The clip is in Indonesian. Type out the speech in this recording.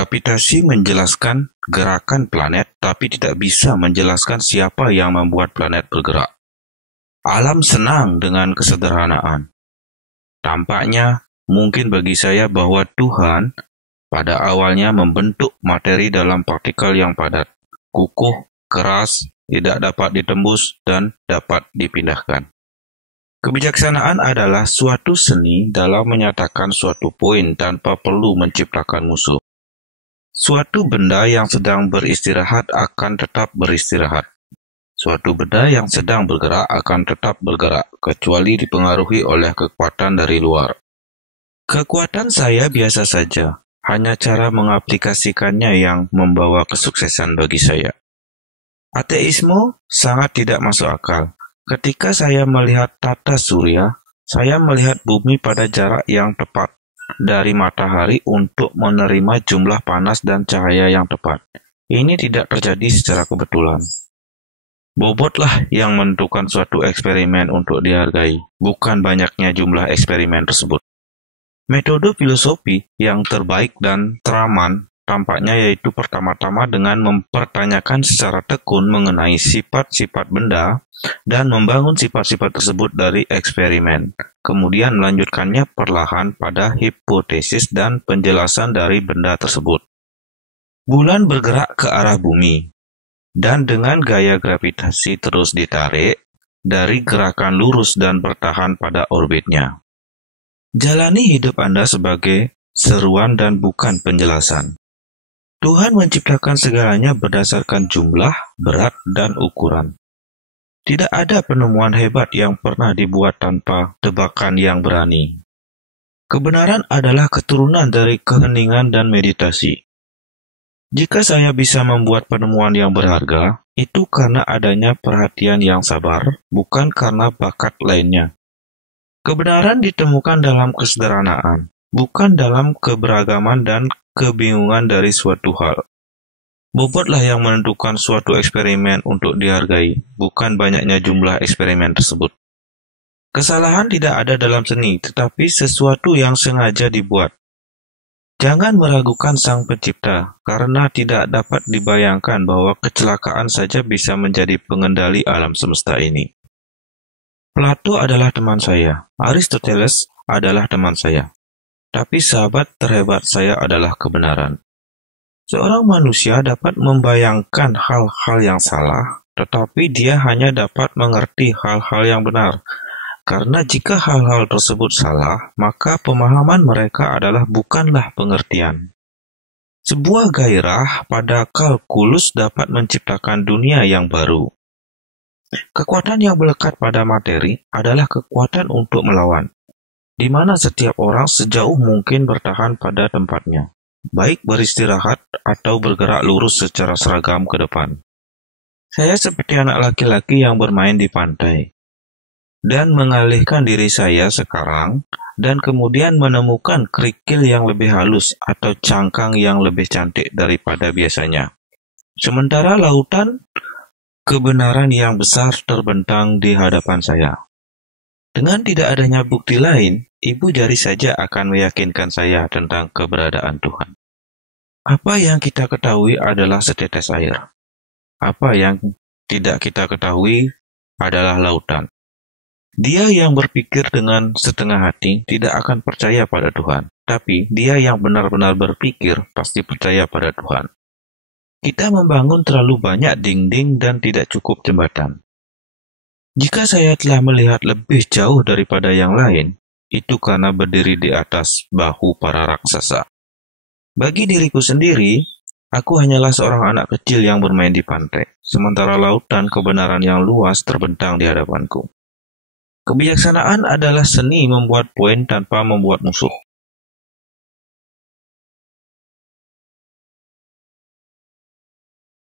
Gravitasi menjelaskan gerakan planet, tapi tidak bisa menjelaskan siapa yang membuat planet bergerak. Alam senang dengan kesederhanaan. Tampaknya mungkin bagi saya bahwa Tuhan pada awalnya membentuk materi dalam partikel yang padat, kukuh, keras, tidak dapat ditembus, dan dapat dipindahkan. Kebijaksanaan adalah suatu seni dalam menyatakan suatu poin tanpa perlu menciptakan musuh. Suatu benda yang sedang beristirahat akan tetap beristirahat. Suatu benda yang sedang bergerak akan tetap bergerak, kecuali dipengaruhi oleh kekuatan dari luar. Kekuatan saya biasa saja, hanya cara mengaplikasikannya yang membawa kesuksesan bagi saya. Ateisme sangat tidak masuk akal. Ketika saya melihat tata surya, saya melihat bumi pada jarak yang tepat dari matahari untuk menerima jumlah panas dan cahaya yang tepat. Ini tidak terjadi secara kebetulan. Bobotlah yang menentukan suatu eksperimen untuk dihargai, bukan banyaknya jumlah eksperimen tersebut. Metode filosofi yang terbaik dan teraman tampaknya yaitu pertama-tama dengan mempertanyakan secara tekun mengenai sifat-sifat benda dan membangun sifat-sifat tersebut dari eksperimen, kemudian melanjutkannya perlahan pada hipotesis dan penjelasan dari benda tersebut. Bulan bergerak ke arah bumi, dan dengan gaya gravitasi terus ditarik dari gerakan lurus dan bertahan pada orbitnya. Jalani hidup Anda sebagai seruan dan bukan penjelasan. Tuhan menciptakan segalanya berdasarkan jumlah, berat, dan ukuran. Tidak ada penemuan hebat yang pernah dibuat tanpa tebakan yang berani. Kebenaran adalah keturunan dari keheningan dan meditasi. Jika saya bisa membuat penemuan yang berharga, itu karena adanya perhatian yang sabar, bukan karena bakat lainnya. Kebenaran ditemukan dalam kesederhanaan, bukan dalam keberagaman dan kebingungan dari suatu hal. Bobotlah yang menentukan suatu eksperimen untuk dihargai, bukan banyaknya jumlah eksperimen tersebut. Kesalahan tidak ada dalam seni, tetapi sesuatu yang sengaja dibuat. Jangan meragukan Sang Pencipta, karena tidak dapat dibayangkan bahwa kecelakaan saja bisa menjadi pengendali alam semesta ini. Plato adalah teman saya, Aristoteles adalah teman saya. Tapi sahabat terhebat saya adalah kebenaran. Seorang manusia dapat membayangkan hal-hal yang salah, tetapi dia hanya dapat mengerti hal-hal yang benar. Karena jika hal-hal tersebut salah, maka pemahaman mereka adalah bukanlah pengertian. Sebuah gairah pada kalkulus dapat menciptakan dunia yang baru. Kekuatan yang melekat pada materi adalah kekuatan untuk melawan, di mana setiap orang sejauh mungkin bertahan pada tempatnya, baik beristirahat atau bergerak lurus secara seragam ke depan. Saya seperti anak laki-laki yang bermain di pantai, dan mengalihkan diri saya sekarang, dan kemudian menemukan kerikil yang lebih halus atau cangkang yang lebih cantik daripada biasanya. Sementara lautan kebenaran yang besar terbentang di hadapan saya. Dengan tidak adanya bukti lain, ibu jari saja akan meyakinkan saya tentang keberadaan Tuhan. Apa yang kita ketahui adalah setetes air. Apa yang tidak kita ketahui adalah lautan. Dia yang berpikir dengan setengah hati tidak akan percaya pada Tuhan, tapi dia yang benar-benar berpikir pasti percaya pada Tuhan. Kita membangun terlalu banyak dinding dan tidak cukup jembatan. Jika saya telah melihat lebih jauh daripada yang lain, itu karena berdiri di atas bahu para raksasa. Bagi diriku sendiri, aku hanyalah seorang anak kecil yang bermain di pantai, sementara lautan kebenaran yang luas terbentang di hadapanku. Kebijaksanaan adalah seni membuat poin tanpa membuat musuh.